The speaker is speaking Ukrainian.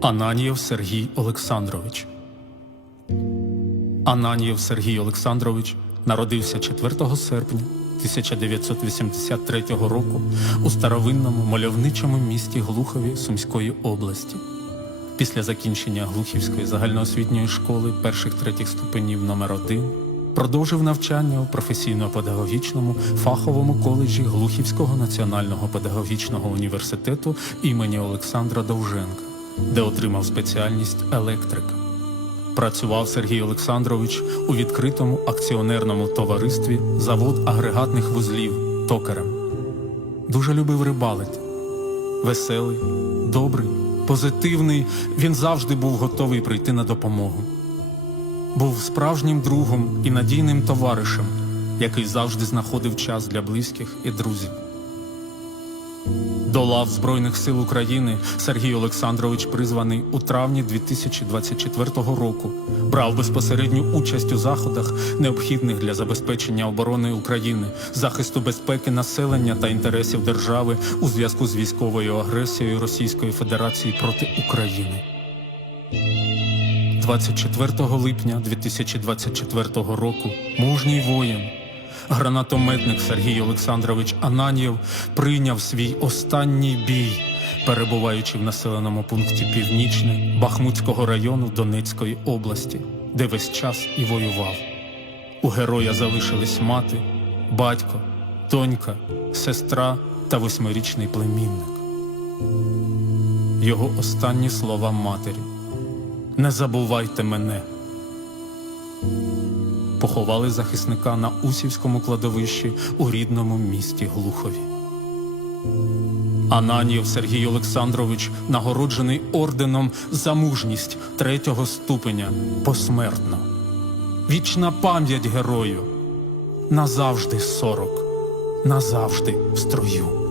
Ананьєв Сергій Олександрович. Ананьєв Сергій Олександрович народився 4 серпня 1983 року у старовинному мальовничому місті Глухові Сумської області. Після закінчення Глухівської загальноосвітньої школи перших третіх ступенів номер 1 продовжив навчання у професійно-педагогічному фаховому коледжі Глухівського національного педагогічного університету імені Олександра Довженка, де отримав спеціальність електрика. Працював Сергій Олександрович у відкритому акціонерному товаристві завод агрегатних вузлів токарем. Дуже любив рибалити. Веселий, добрий, позитивний, він завжди був готовий прийти на допомогу. Був справжнім другом і надійним товаришем, який завжди знаходив час для близьких і друзів. До лав Збройних сил України Сергій Олександрович призваний у травні 2024 року. Брав безпосередню участь у заходах, необхідних для забезпечення оборони України, захисту безпеки населення та інтересів держави у зв'язку з військовою агресією Російської Федерації проти України. 24 липня 2024 року мужній воїн, гранатометник Сергій Олександрович Ананьєв прийняв свій останній бій, перебуваючи в населеному пункті Північне Бахмутського району Донецької області, де весь час і воював. У героя залишились мати, батько, донька, сестра та восьмирічний племінник. Його останні слова матері. Не забувайте мене. Поховали захисника на Усівському кладовищі у рідному місті Глухові. Ананів Сергій Олександрович нагороджений орденом за мужність третього ступеня посмертно. Вічна пам'ять герою. Назавжди сорок, назавжди в строю.